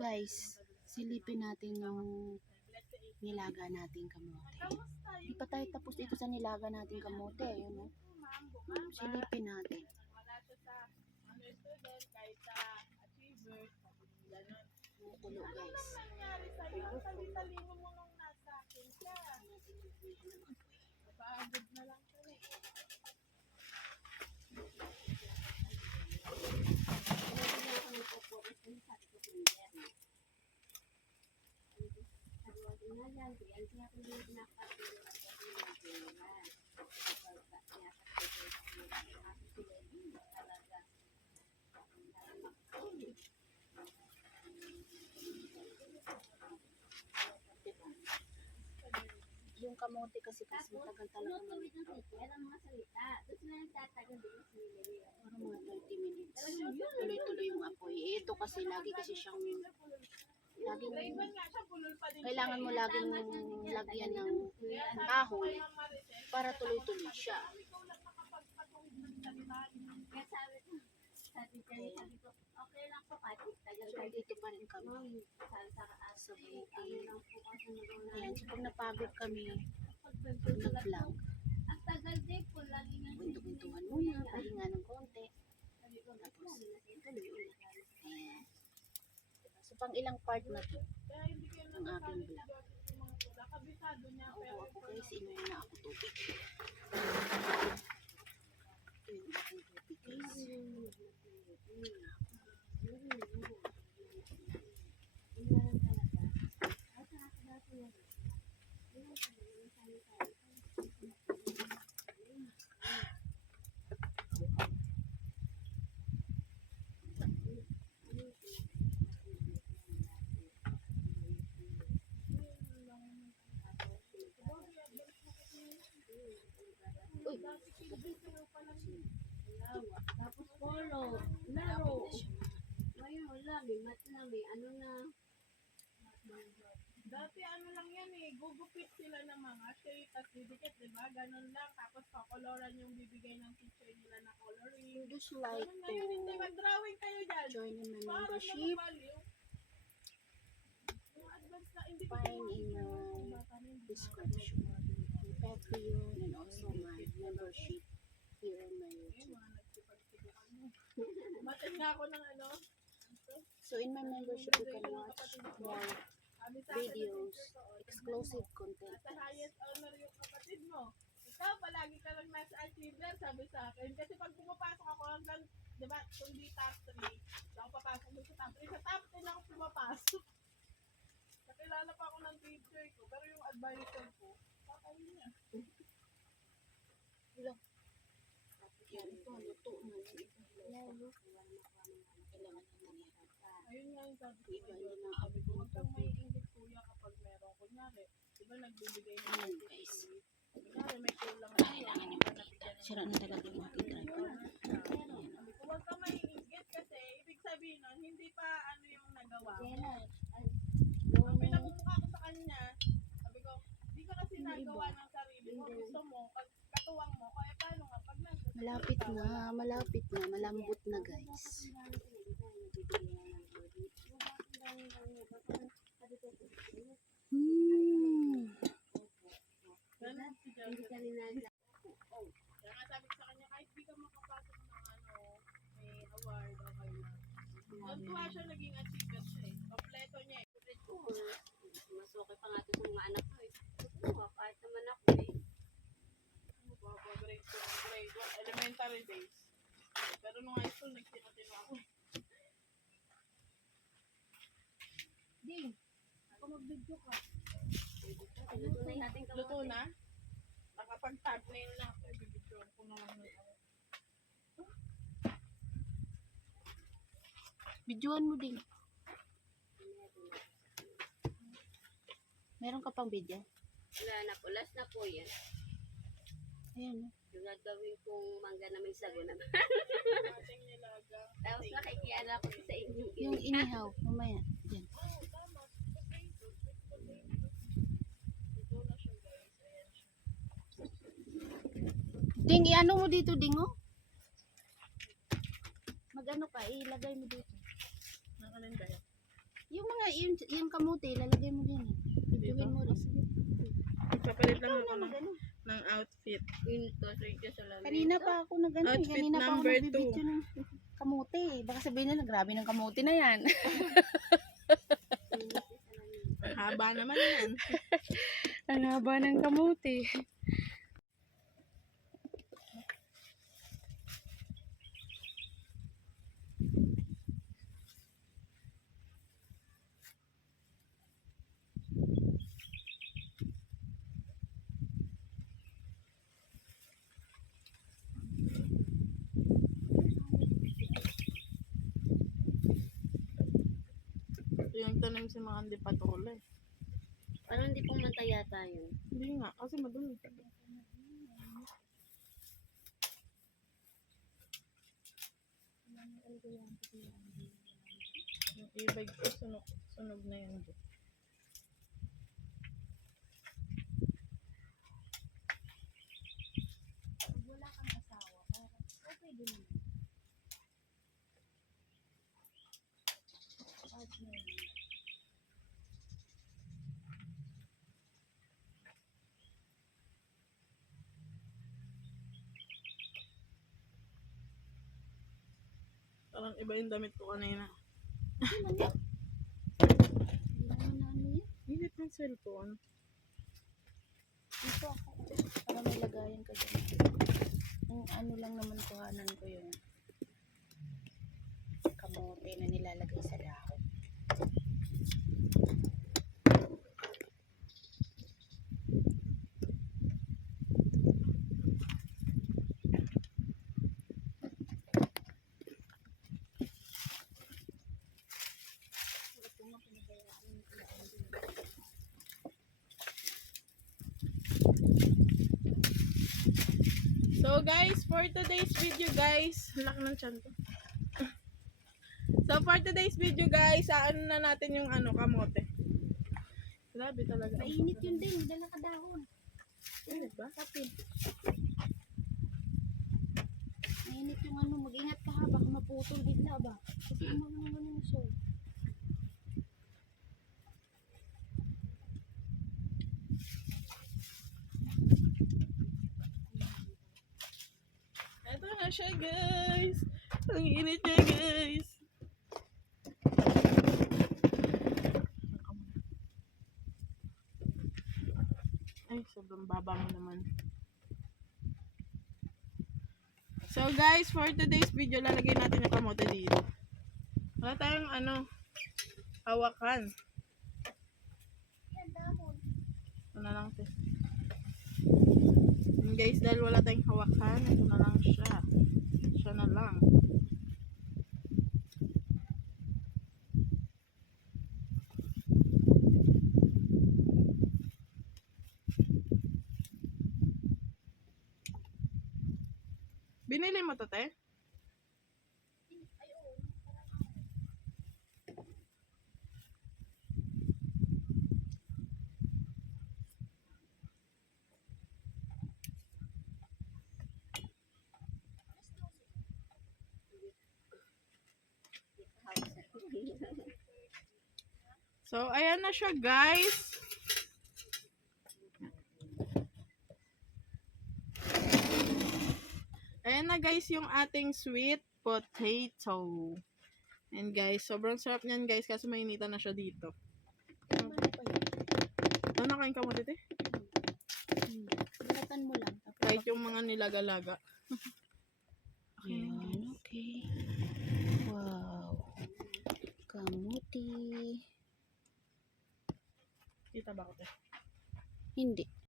Guys, silipin natin yung nilaga nating kamote. Hindi pa tayo tapos dito sa nilaga nating kamote. Ayun, oh. Silipin natin. Kulo, guys. Yung kamote kasi matagal talaga parang mga 30 minutes. Tuloy-tuloy yung apoy. Ito kasi lagi kasi siyang kailangan mo laging lagyan ng kahoy para tuloy-tuloy siya. So, dito pa rin kami sa bukid. Ayan, so pag napagod kami nag-vlog, buntukan muna, pahinga ng konti, tapos tuloy ulit. Ayan. So pang ilang part na to ang aking vlog. Oo, ako guys, inuwi na ako tubig. Ito yung aking tubig guys. Tapos polo, laro. Ngayon wala, bimat na, may ano na. Dati ano lang yan eh, gugupit sila ng mga shade at didikit, diba? Ganun lang. Tapos kakoloran yung bibigay ng teacher nila na coloring. Just like Ganun na yun, hindi mag-drawing kayo dyan. join in my Para membership. mag-value. Yung advance na, hindi Find in the description my Patreon and also my membership here on my YouTube. Matin nga ako ng ano. So in my membership you can watch more videos, exclusive content. Sa highest honor yung kapatid mo. Ikaw, palagi ka lang nasa achiever, sabi sa akin. Kasi pag pumapasok ako hanggang, di ba, kung di top 3, ako papasok doon sa top 3. Sa top 10 ako pumapasok. Nakilala pa ako ng teacher ko, pero yung advisor ko, pakain niya. Yan ito, luto na. Kailangan natin yan. Ayun nga yung sabi ko. Iba yun na Sabi ko, huwag kang may ingit kuya kapag meron. Kunyari, di ba nagbibigay ng Ayan guys. kunyari may kulang Kailangan yung makita. Sira na talaga yung aking tripod. Sabi ko, huwag kang may ingit kasi ibig sabihin nun, hindi pa ano yung nagawa mo. Ang pinagmumukha ko sa kanya, sabi ko, di ka kasi nagawa ng sarili mo. Gusto mo, katuwang mo, kaya paano nga pag nandun. Malapit na, malambot na guys. Ganun si Joseph. Kaya nga sabi ko sa kanya, kahit di ka makapasok ng ano, may award, okay lang. Doon tuwa siya naging achiever siya eh. Kompleto niya eh. Mas okay pa nga ito sa mga anak ko eh. Kahit naman ako eh. Ano ba, grade 2, grade 1, elementary days. Pero nung high school, nagtino-tino ako. Ding, ako mag-video ka. Luto na yung ating Luto na? Nakapag-thumbnail na ako. Ibibidyoan ko na lang na ako. Videoan mo din. Meron ka pang video? Wala na po, last na po yan. Ayan. Yung gagawin kong mangga na may sago naman. Ating nilaga. Tapos nakikiala ko sa inyo. Yung inihaw, mamaya. Diyan. Oo, tama. Potato. Ito na siya guys. Ayan siya. Ding, i-ano mo dito, Ding, oh? Mag-ano ka, ilagay mo dito. Nakalinda yan. Yung mga yung kamote, lalagay mo din. Bibigyan mo rin. Magpapalit lang ako Ano, gano'n. ng outfit. Init kasi dyan sa lamesa. Kanina pa ako nag ano, Outfit kanina pa ako number nagbibidyo ng kamote. Baka sabihin nila, grabe ng kamote na yan. Init dyan sa lamesa. Haba naman yan. Ang haba ng kamote. Yung tanim si mga hindi patulay. Parang hindi pumunta yata yun. Hindi nga, kasi madumi. Yung ibig ko, sunog na yun. Wala kang asawa, parang okay din naman. Partner. Parang iba yung damit ko kanina. Hindi naman na ano yan. Init ng cellphone. Dito ako. Para may lagayan ka dyan. Yung ano lang naman kuhanan ko yung kamote na nilalagay sa dahon. So guys, for today's video guys, laki ng tiyan ko. So for today's video guys, ano na natin yung ano, kamote. Grabe talaga. Mainit yun din. Dala ka dahon. Init ba? Kapil. Mainit yung ano. Mag-ingat ka ha. Baka maputol bigla ba? Kasi umano naman yung show. Ito na siya guys. Ang init niya guys. Ay, sobrang baba mo naman. So guys, for today's video, lalagay natin yung kamote dito. Wala tayong ano, hawakan. Ito na lang ito. Yun guys, dahil wala tayong hawakan, ito na lang siya. Siya na lang. Binili mo to, te? So, ayan na siya, guys. Ayan na, guys, yung ating sweet potato. And guys, sobrang sarap niyan, guys, kasi mainitan na siya dito. Ano nakain ka mo dito? Bulatan mo lang. Tapos Kahit yung mga nilaga-laga. Ayan, okay. Wow. Kamuti. Kita ba ko, te? Hindi.